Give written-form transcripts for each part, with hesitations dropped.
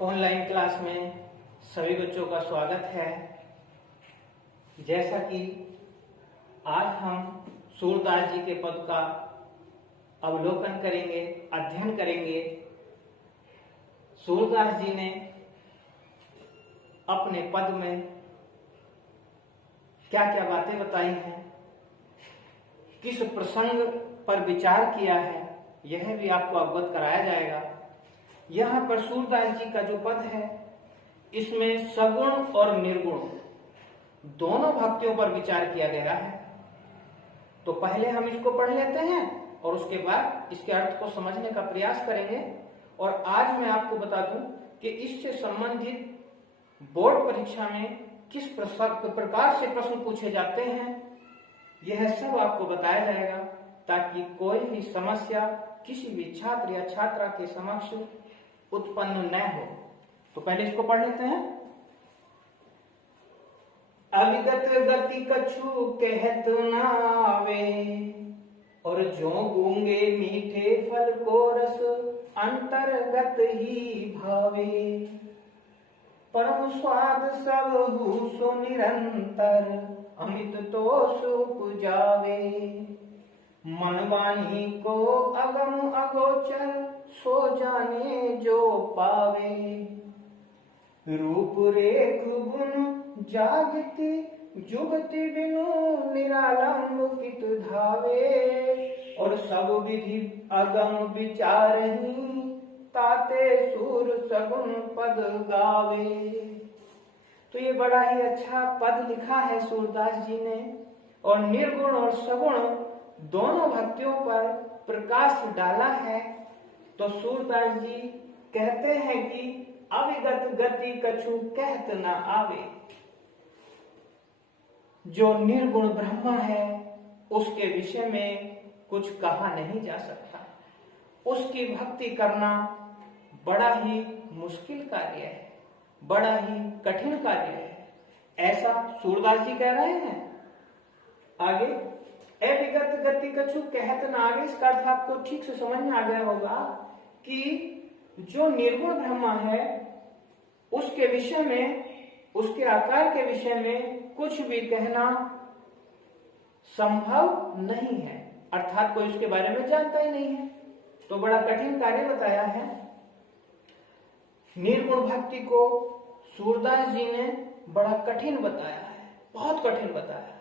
Online class में सभी बच्चों का स्वागत है। जैसा कि आज हम सूरदास जी के पद का अवलोकन करेंगे, अध्ययन करेंगे। सूरदास जी ने अपने पद में क्या क्या बातें बताई हैं, किस प्रसंग पर विचार किया है, यह भी आपको अवगत कराया जाएगा। यहाँ पर सूरदास जी का जो पद है, इसमें सगुण और निर्गुण दोनों भक्तियों पर विचार किया गया है। तो पहले हम इसको पढ़ लेते हैं और उसके बाद इसके अर्थ को समझने का प्रयास करेंगे। और आज मैं आपको बता दूं कि इससे संबंधित बोर्ड परीक्षा में किस प्रकार से प्रश्न पूछे जाते हैं, यह सब आपको बताया जाएगा, ताकि कोई भी समस्या किसी भी छात्र या छात्रा के समक्ष उत्पन्न न हो। तो पहले इसको पढ़ लेते हैं। अविगत गति कछु कहत न आवे, और जो गूंगे मीठे फल को रस अंतर्गत ही भावे। परम स्वाद सब सो निरंतर, अमित तो उपजावे। मन वाणी को अगम अगोचर, सो जाने जो पावे। रूप रेख गुण जागति, जुगति बिनु निरालंबित धावे। और सब विधि अगम विचारही, ताते सूर सगुन पद गावे। तो ये बड़ा ही अच्छा पद लिखा है सूरदास जी ने, और निर्गुण और सगुण दोनों भक्तियों पर प्रकाश डाला है। तो सूरदास जी कहते हैं कि अविगत गति कछु कहत न आवे। जो निर्गुण ब्रह्म है, उसके विषय में कुछ कहा नहीं जा सकता। उसकी भक्ति करना बड़ा ही मुश्किल कार्य है, बड़ा ही कठिन कार्य है, ऐसा सूरदास जी कह रहे हैं। आगे अविगत गति कछु कहत न आवे, इसका अर्थ आपको ठीक से समझ में आ गया होगा कि जो निर्गुण ब्रह्म है, उसके विषय में, उसके आकार के विषय में कुछ भी कहना संभव नहीं है, अर्थात कोई उसके बारे में जानता ही नहीं है। तो बड़ा कठिन कार्य बताया है। निर्गुण भक्ति को सूरदास जी ने बड़ा कठिन बताया है, बहुत कठिन बताया है।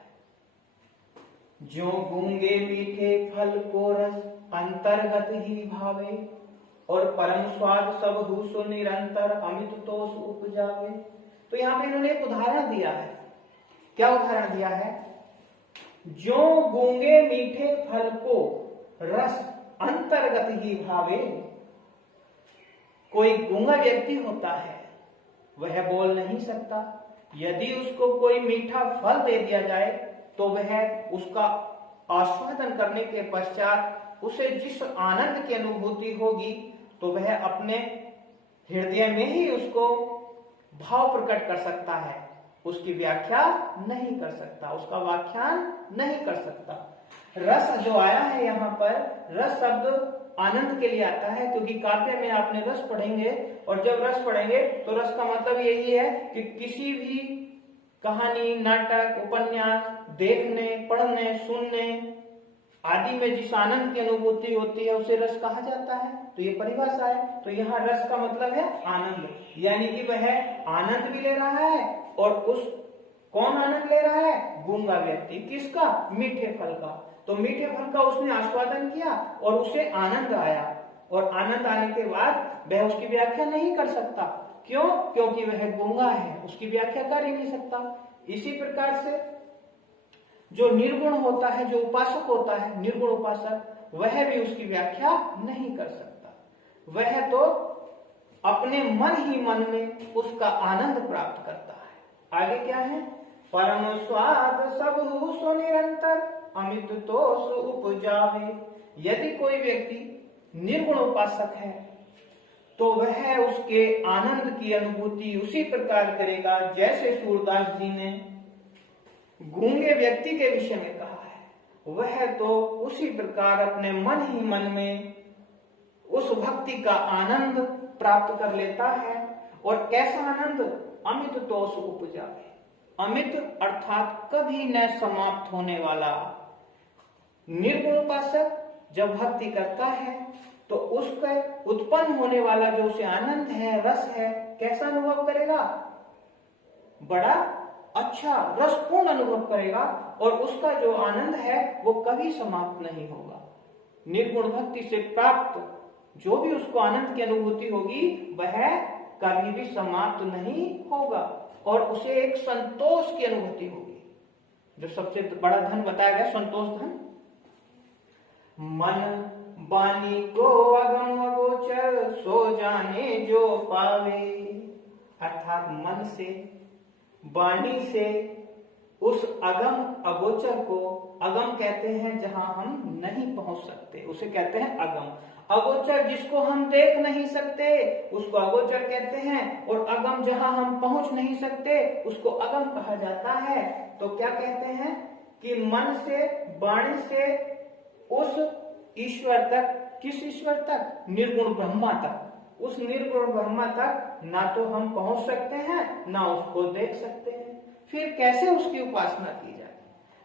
जो गूंगे मीठे फल को रस अंतर्गत ही भावे, और परम स्वाद सब सो निरंतर, अमित तो उपजावे। तो यहाँ पे इन्होंने एक उदाहरण दिया है। क्या उदाहरण दिया है? जो गूंगे मीठे फल को रस अंतर्गत ही भावे। कोई गूंगा व्यक्ति होता है, वह बोल नहीं सकता। यदि उसको कोई मीठा फल दे दिया जाए तो वह उसका आस्वादन करने के पश्चात उसे जिस आनंद की अनुभूति होगी, तो वह अपने हृदय में ही उसको भाव प्रकट कर सकता है, उसकी व्याख्या नहीं कर सकता, उसका व्याख्यान नहीं कर सकता। रस जो आया है यहाँ पर, रस शब्द आनंद के लिए आता है, क्योंकि काव्य में आपने रस पढ़ेंगे, और जब रस पढ़ेंगे तो रस का मतलब यही है कि किसी भी कहानी, नाटक, उपन्यास देखने, पढ़ने, सुनने आदि में जिस आनंद की अनुभूति होती है, उसे रस कहा जाता है। तो ये परिभाषा है। तो यहाँ रस का मतलब है आनंद, यानी कि वह आनंद भी ले रहा है, और उस कौन आनंद ले रहा है? गूंगा व्यक्ति। किसका? मीठे फल का। तो मीठे फल का उसने आस्वादन किया और उसे आनंद आया, और आनंद आने के बाद वह उसकी व्याख्या नहीं कर सकता। क्यों? क्योंकि वह गूंगा है, उसकी व्याख्या कर ही नहीं सकता। इसी प्रकार से जो निर्गुण होता है, जो उपासक होता है, निर्गुण उपासक, वह भी उसकी व्याख्या नहीं कर सकता। वह तो अपने मन ही मन में उसका आनंद प्राप्त करता है। आगे क्या है? परम स्वाद सब सो निरंतर, अमित तो उपजावे। यदि कोई व्यक्ति निर्गुण उपासक है, तो वह उसके आनंद की अनुभूति उसी प्रकार करेगा जैसे सूरदास जी ने गूंगे व्यक्ति के विषय में कहा है। वह तो उसी प्रकार अपने मन ही मन में उस भक्ति का आनंद प्राप्त कर लेता है और कैसा आनंद? अमित तोष उपजावे। अमित अर्थात कभी न समाप्त होने वाला। निर्गुण उपासक जब भक्ति करता है तो उसके उत्पन्न होने वाला जो उसे आनंद है, रस है, कैसा अनुभव करेगा? बड़ा अच्छा रसपूर्ण अनुभव करेगा और उसका जो आनंद है वो कभी समाप्त नहीं होगा। निर्गुण भक्ति से प्राप्त जो भी उसको आनंद की अनुभूति होगी वह कभी भी समाप्त नहीं होगा और उसे एक संतोष की अनुभूति होगी। जो सबसे बड़ा धन बताया गया, संतोष धन। मन बानी को अगम अगोचर सो जाने जो पावे। अर्थात मन से, वाणी से उस अगम अगोचर को, अगम कहते हैं जहां हम नहीं पहुंच सकते उसे कहते हैं अगम। अगोचर जिसको हम देख नहीं सकते उसको अगोचर कहते हैं, और अगम जहां हम पहुंच नहीं सकते उसको अगम कहा जाता है। तो क्या कहते हैं कि मन से, वाणी से उस ईश्वर तक, किस ईश्वर तक? निर्गुण ब्रह्मा तक। उस निर्गुण ब्रह्मा तक ना तो हम पहुंच सकते हैं ना उसको देख सकते हैं, फिर कैसे उसकी उपासना की जाए?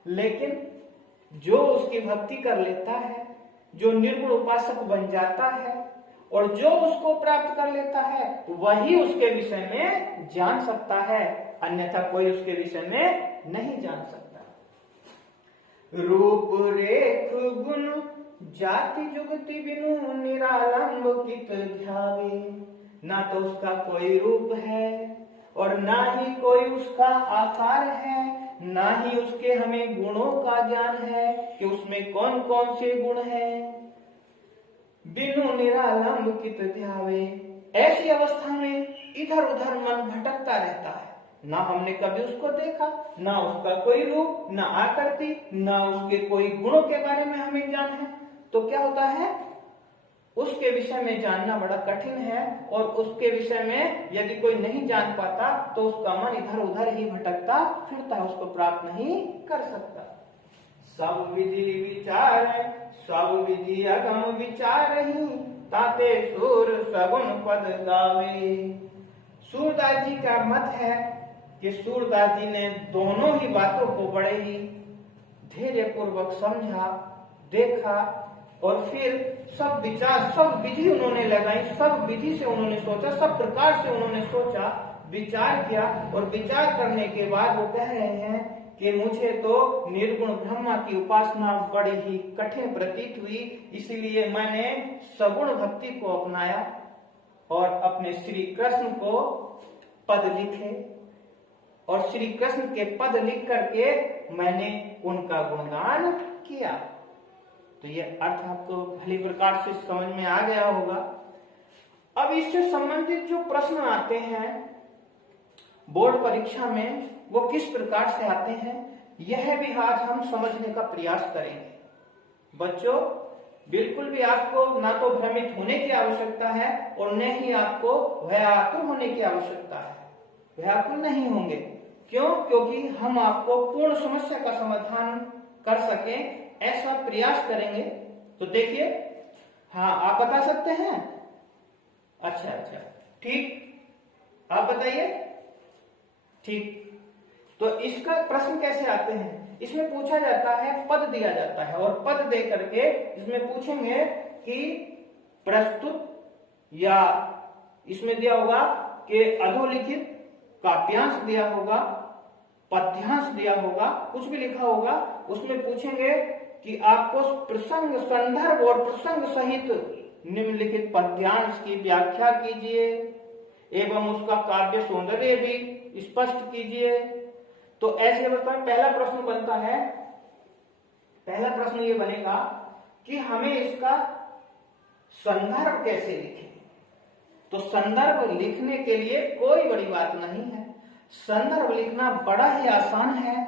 लेकिन जो उसकी भक्ति कर लेता है, जो निर्गुण उपासक बन जाता है और जो उसको प्राप्त कर लेता है वही उसके विषय में जान सकता है, अन्यथा कोई उसके विषय में नहीं जान सकता। रूप रेख गुण जाति जुगति बिनु निरालंब कित ध्यावे। ना तो उसका कोई रूप है और ना ही कोई उसका आकार है, ना ही उसके हमें गुणों का ज्ञान है कि उसमें कौन कौन से गुण हैं। बिनु निरालंब कित ध्यावे। ऐसी अवस्था में इधर उधर मन भटकता रहता है। ना हमने कभी उसको देखा, ना उसका कोई रूप, ना आकृति, ना उसके कोई गुणों के बारे में हमें ज्ञान है। तो क्या होता है? उसके विषय में जानना बड़ा कठिन है और उसके विषय में यदि कोई नहीं जान पाता तो उसका मन इधर उधर ही भटकता फिरता, उसको प्राप्त नहीं कर सकता। सब विधि विचार, सब विधि अगम विचार ही ताते सूर सगुण पद गावे। सूरदास जी का मत है कि सूरदास जी ने दोनों ही बातों को बड़े ही धैर्य पूर्वक समझा, देखा और फिर सब विचार, सब विधि उन्होंने लगाई, सब विधि से उन्होंने सोचा, सब प्रकार से उन्होंने सोचा, विचार किया और विचार करने के बाद वो कह रहे हैं कि मुझे तो निर्गुण ब्रह्मा की उपासना बड़ी ही कठिन प्रतीत हुई, इसलिए मैंने सगुण भक्ति को अपनाया और अपने श्री कृष्ण को पद लिखे और श्री कृष्ण के पद लिख करके मैंने उनका गुणगान किया। तो ये अर्थ आपको भली प्रकार से समझ में आ गया होगा। अब इससे संबंधित जो प्रश्न आते हैं बोर्ड परीक्षा में वो किस प्रकार से आते हैं, यह भी आज हम समझने का प्रयास करेंगे। बच्चों, बिल्कुल भी आपको ना तो भ्रमित होने की आवश्यकता है और न ही आपको भयातुर होने की आवश्यकता है। भयातुर नहीं होंगे। क्यों? क्योंकि हम आपको पूर्ण समस्या का समाधान कर सकें ऐसा प्रयास करेंगे। तो देखिए, हाँ आप बता सकते हैं? अच्छा, ठीक, आप बताइए। ठीक, तो इसका प्रश्न कैसे आते हैं? इसमें पूछा जाता है, पद दिया जाता है और पद दे करके इसमें पूछेंगे कि प्रस्तुत, या इसमें दिया होगा कि अधोलिखित काव्यांश दिया होगा, पद्यांश दिया होगा, कुछ भी लिखा होगा, उसमें पूछेंगे कि आपको प्रसंग संदर्भ और प्रसंग सहित निम्नलिखित पद्यांश की व्याख्या कीजिए एवं उसका काव्य सौंदर्य भी स्पष्ट कीजिए। तो ऐसे अवस्था में पहला प्रश्न बनता है, पहला प्रश्न ये बनेगा कि हमें इसका संदर्भ कैसे लिखें। तो संदर्भ लिखने के लिए कोई बड़ी बात नहीं है, संदर्भ लिखना बड़ा ही आसान है।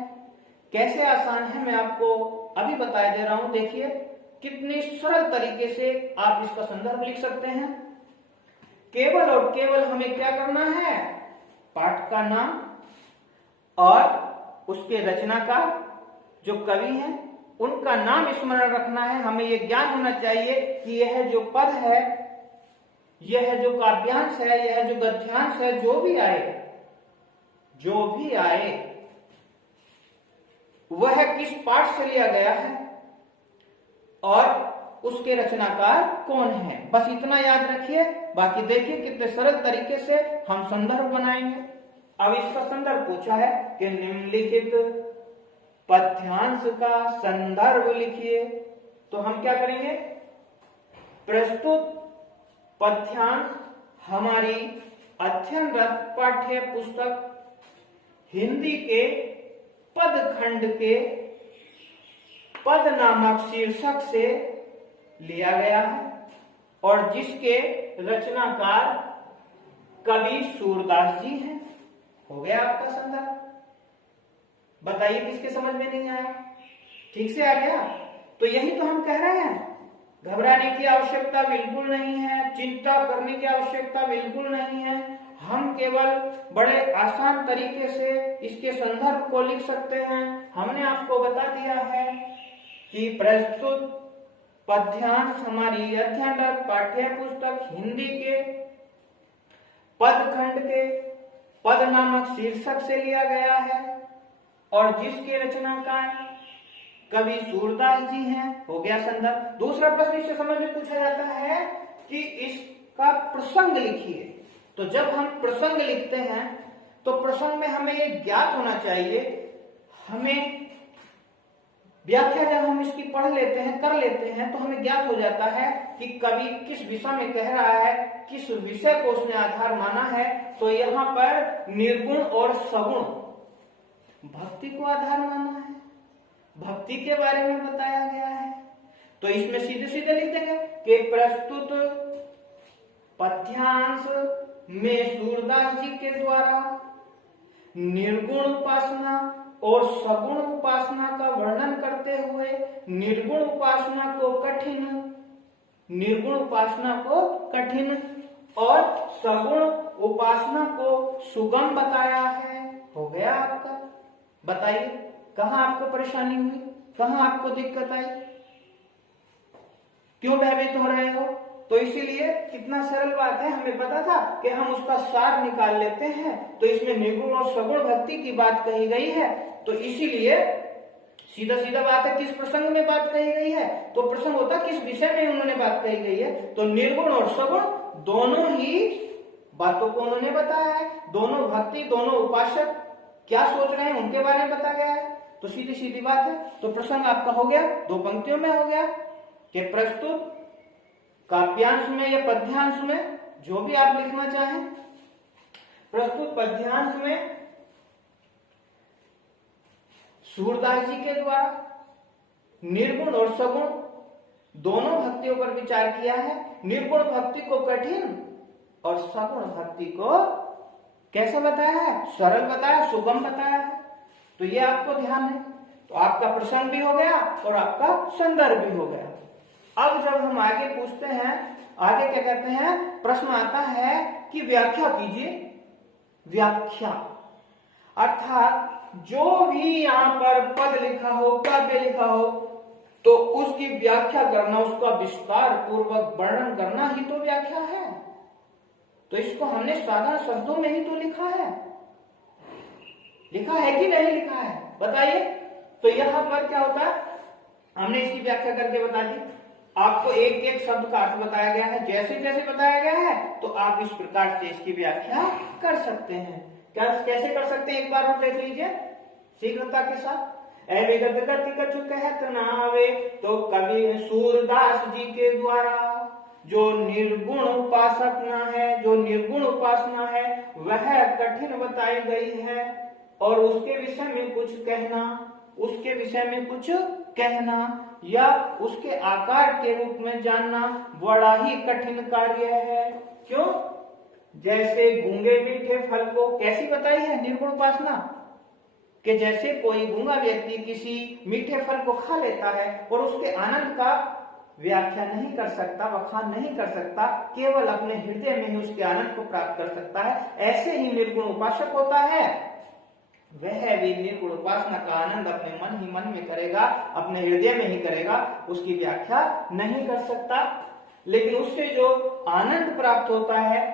कैसे आसान है मैं आपको अभी बता दे रहा हूं। देखिए कितनी सरल तरीके से आप इसका संदर्भ लिख सकते हैं। केवल और केवल हमें क्या करना है, पाठ का नाम और उसके रचनाकार जो कवि हैं उनका नाम स्मरण रखना है। हमें यह ज्ञान होना चाहिए कि यह जो पद है यह जो काव्यांश है, यह जो गद्यांश है, जो भी आए वह किस पाठ से लिया गया है और उसके रचनाकार कौन है, बस इतना याद रखिए। बाकी देखिए कितने सरल तरीके से हम संदर्भ बनाएंगे। अब इसका संदर्भ पूछा है कि निम्नलिखित पद्यांश का संदर्भ लिखिए। तो हम क्या करेंगे, प्रस्तुत पद्यांश हमारी अध्ययनरत पाठ्य पुस्तक हिंदी के पदखंड के पद नामक शीर्षक से लिया गया है और जिसके रचनाकार कवि सूरदास जी हैं। हो गया आपका संदर्भ। बताइए किसके समझ में नहीं आया, ठीक से आ गया? तो यही तो हम कह रहे हैं, घबराने की आवश्यकता बिल्कुल नहीं है, चिंता करने की आवश्यकता बिल्कुल नहीं है। हम केवल बड़े आसान तरीके से इसके संदर्भ को लिख सकते हैं। हमने आपको बता दिया है कि प्रस्तुत पद्यांश हमारी अध्ययनरत पाठ्य पुस्तक हिंदी के पदखंड के पद नामक शीर्षक से लिया गया है और जिसके रचनाकार कवि सूरदास जी हैं। हो गया संदर्भ। दूसरा प्रश्न इससे समझ में पूछा जाता है कि इसका प्रसंग लिखिए। तो जब हम प्रसंग लिखते हैं तो प्रसंग में हमें ये ज्ञात होना चाहिए, हमें व्याख्या जब हम इसकी पढ़ लेते हैं, कर लेते हैं, तो हमें ज्ञात हो जाता है कि कवि किस विषय में कह रहा है, किस विषय को उसने आधार माना है। तो यहाँ पर निर्गुण और सगुण भक्ति को आधार माना है, भक्ति के बारे में बताया गया है। तो इसमें सीधे सीधे लिख देंगे कि प्रस्तुत पद्यांश में सूरदास जी के द्वारा निर्गुण उपासना और सगुण उपासना का वर्णन करते हुए निर्गुण उपासना को कठिन और सगुण उपासना को सुगम बताया है। हो गया आपका। बताइए कहां आपको परेशानी हुई, कहां आपको दिक्कत आई, क्यों भयभीत हो रहे हो? तो इसीलिए कितना सरल बात है, हमें पता था कि हम उसका सार निकाल लेते हैं। तो इसमें निर्गुण और सगुण भक्ति की बात कही गई है, तो इसीलिए सीधा सीधा बात है किस प्रसंग में बात कही गई है। तो प्रसंग होता किस विषय में उन्होंने बात कही गई है। तो निर्गुण और सगुण दोनों ही बातों को उन्होंने बताया है। दोनों भक्ति, दोनों उपासक क्या सोच रहे हैं उनके बारे में बताया गया है। तो सीधी सीधी बात है। तो प्रसंग आपका हो गया, दो पंक्तियों में हो गया कि प्रस्तुत काव्यांश में या पद्यांश में, जो भी आप लिखना चाहें, प्रस्तुत पद्यांश में सूरदास जी के द्वारा निर्गुण और सगुण दोनों भक्तियों पर विचार किया है। निर्गुण भक्ति को कठिन और सगुण भक्ति को कैसा बताया है, सरल बताया, सुगम बताया है। तो ये आपको ध्यान है। तो आपका प्रसंग भी हो गया और आपका संदर्भ भी हो गया। अब जब हम आगे पूछते हैं, आगे क्या कहते हैं, प्रश्न आता है कि व्याख्या कीजिए। व्याख्या अर्थात जो भी यहाँ पर पद लिखा हो, काव्य लिखा हो, तो उसकी व्याख्या करना, उसका विस्तार पूर्वक वर्णन करना ही तो व्याख्या है। तो इसको हमने साधारण शब्दों में ही तो लिखा है कि नहीं लिखा है, बताइए। तो यहाँ पर क्या होता है, हमने इसकी व्याख्या करके बता दी। आपको एक एक शब्द का अर्थ बताया गया है, जैसे जैसे बताया गया है, तो आप इस प्रकार से इसकी व्याख्या कर सकते हैं। कैसे कर सकते हैं, एक बार और देख लीजिए शीघ्रता के साथ। तो कवि सूरदास जी के द्वारा जो निर्गुण उपासना है, जो निर्गुण उपासना है, वह कठिन बताई गई है और उसके विषय में कुछ कहना, उसके विषय में कुछ कहना या उसके आकार के रूप में जानना बड़ा ही कठिन कार्य है। क्यों? जैसे गूंगे मीठे फल को कैसी बताई है निर्गुण उपासना, कि जैसे कोई गूंगा व्यक्ति किसी मीठे फल को खा लेता है और उसके आनंद का व्याख्या नहीं कर सकता, बखान नहीं कर सकता, केवल अपने हृदय में ही उसके आनंद को प्राप्त कर सकता है, ऐसे ही निर्गुण उपासक होता है। वह भी निर्गुण उपासना का आनंद अपने मन ही मन में करेगा, अपने हृदय में ही करेगा, उसकी व्याख्या नहीं कर सकता। लेकिन उससे जो आनंद प्राप्त होता है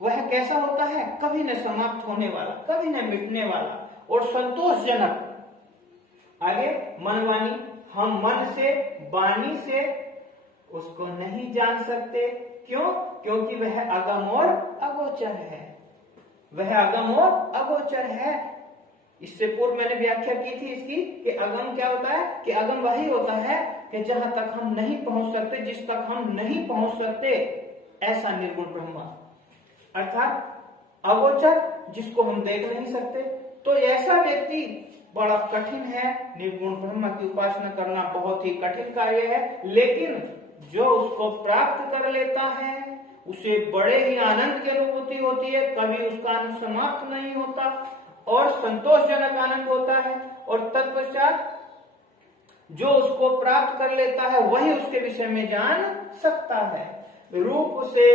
वह कैसा होता है? कभी न समाप्त होने वाला, कभी न मिटने वाला और संतोषजनक। आगे मनवानी, हम मन से वाणी से उसको नहीं जान सकते। क्यों? क्योंकि वह अगम और अगोचर है। वह अगम और अगोचर है। इससे पूर्व मैंने व्याख्या की थी इसकी कि अगम क्या होता है? कि अगम वही होता है कि जहां तक हम नहीं पहुंच सकते, जिस तक हम नहीं पहुंच सकते, ऐसा निर्गुण ब्रह्म। अर्थात अगोचर, जिसको हम देख नहीं सकते। तो ऐसा व्यक्ति बड़ा कठिन है। निर्गुण ब्रह्म की उपासना करना बहुत ही कठिन कार्य है, लेकिन जो उसको प्राप्त कर लेता है उसे बड़े ही आनंद की अनुभूति होती है। कभी उसका आनंद समाप्त नहीं होता और संतोषजनक आनंद होता है। और तत्पश्चात जो उसको प्राप्त कर लेता है वही उसके विषय में जान सकता है। रूप से,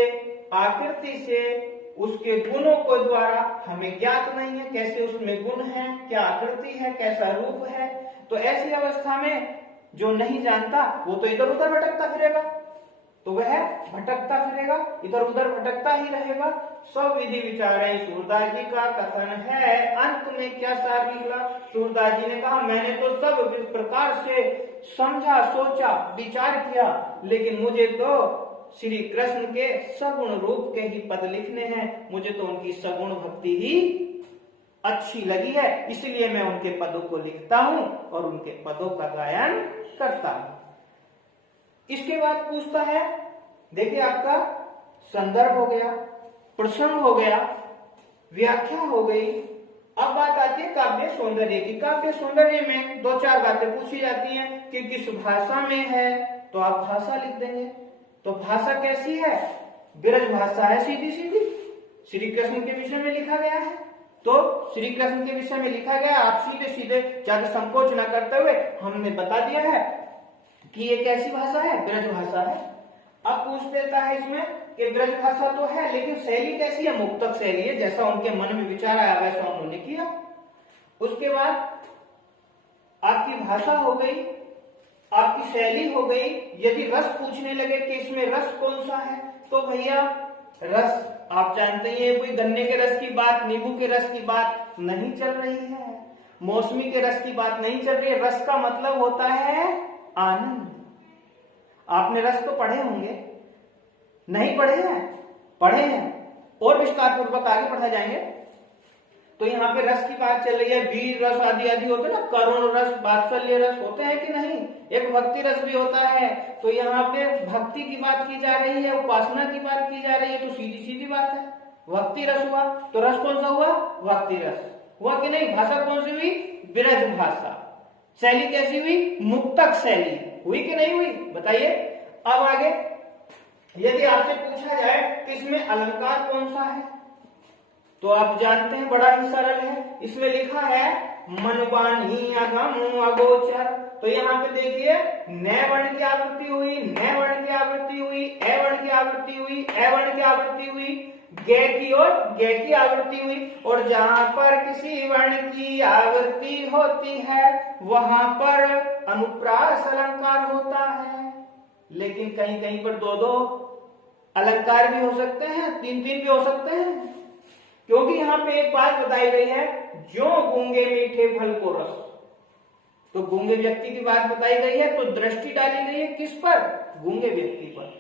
आकृति से, उसके गुणों को द्वारा हमें ज्ञात नहीं है कैसे उसमें गुण है, क्या आकृति है, कैसा रूप है। तो ऐसी अवस्था में जो नहीं जानता वो तो इधर उधर भटकता फिरेगा, तो वह भटकता फिरेगा, इधर उधर भटकता ही रहेगा। सब विधि विचारे सूरदास जी का कथन है। अंत में क्या सार निकला? सूरदास जी ने कहा मैंने तो सब प्रकार से समझा, सोचा, विचार किया, लेकिन मुझे तो श्री कृष्ण के सगुण रूप के ही पद लिखने हैं। मुझे तो उनकी सगुण भक्ति ही अच्छी लगी है, इसलिए मैं उनके पदों को लिखता हूं और उनके पदों का गायन करता हूं। इसके बाद पूछता है, देखिए आपका संदर्भ हो गया, प्रसंग हो गया, व्याख्या हो गई। अब बात आती है काव्य सौंदर्य की। काव्य सौंदर्य में दो चार बातें पूछी जाती हैं कि किस भाषा में है, तो आप भाषा लिख देंगे। तो भाषा कैसी है? ब्रज भाषा है, सीधी सीधी। श्री कृष्ण के विषय में लिखा गया है, तो श्री कृष्ण के विषय में लिखा गया। आप सीधे सीधे ज्यादा संकोच न करते हुए हमने बता दिया है कि ये कैसी भाषा है? ब्रज भाषा है। अब पूछ देता है इसमें कि ब्रज भाषा तो है, लेकिन शैली कैसी है? मुक्तक शैली है, जैसा उनके मन में विचार आया वैसा उन्होंने किया। उसके बाद आपकी भाषा हो गई, आपकी शैली हो गई। यदि रस पूछने लगे कि इसमें रस कौन सा है, तो भैया रस आप जानते हैं, कोई गन्ने के रस की बात, नींबू के रस की बात नहीं चल रही है, मौसमी के रस की बात नहीं चल रही है। रस का मतलब होता है आनंद। आपने रस तो पढ़े होंगे, नहीं पढ़े हैं? पढ़े हैं, और विस्तार पूर्वक आगे पढ़ा जाएंगे। तो यहाँ पे रस की बात चल रही है, वीर रस आदि आदि होते हैं ना, करुण रस, वात्सल्य रस होते हैं कि नहीं? एक भक्ति रस भी होता है। तो यहाँ पे भक्ति की बात की जा रही है, उपासना की बात की जा रही है, तो सीधी सीधी बात है, भक्ति रस हुआ। तो रस कौन सा हुआ? भक्ति रस हुआ कि नहीं? भाषा कौन सी हुई? ब्रज भाषा। शैली कैसी हुई? मुक्तक शैली हुई कि नहीं हुई? बताइए। अब आगे यदि आपसे पूछा जाए कि इसमें अलंकार कौन सा है, तो आप जानते हैं बड़ा ही सरल है। इसमें लिखा है मनवानी अगम अगोचर। तो यहाँ पे देखिए, न वर्ण की आवृत्ति हुई, न वर्ण की आवृत्ति हुई, ए वर्ण की आवृत्ति हुई, ए वर्ण की आवृत्ति हुई, गे की और गे की आवृत्ति हुई। और जहां पर किसी वर्ण की आवृत्ति होती है वहां पर अनुप्रास अलंकार होता है। लेकिन कहीं कहीं पर दो दो अलंकार भी हो सकते हैं, तीन तीन भी हो सकते हैं, क्योंकि यहाँ पे एक बात बताई गई है, जो गूंगे मीठे फल को रस। तो गूंगे व्यक्ति की बात बताई गई है, तो दृष्टि डाली गई है किस पर? गूंगे व्यक्ति पर।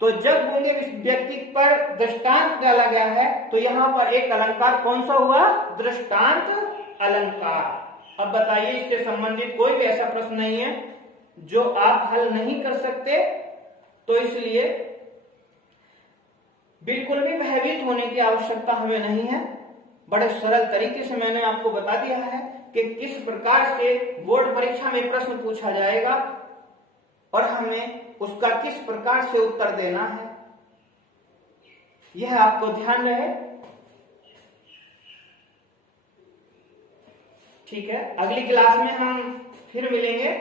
तो जब गूंगे व्यक्ति पर दृष्टांत डाला गया है, तो यहाँ पर एक अलंकार कौन सा हुआ? दृष्टांत अलंकार। अब बताइए, इससे संबंधित कोई भी ऐसा प्रश्न नहीं है जो आप हल नहीं कर सकते, तो इसलिए बिल्कुल भी भयभीत होने की आवश्यकता हमें नहीं है। बड़े सरल तरीके से मैंने आपको बता दिया है कि किस प्रकार से बोर्ड परीक्षा में प्रश्न पूछा जाएगा और हमें उसका किस प्रकार से उत्तर देना है, यह आपको ध्यान रहे। ठीक है, अगली क्लास में हम फिर मिलेंगे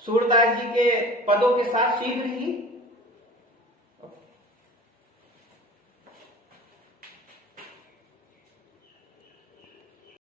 सूरदास जी के पदों के साथ शीघ्र ही।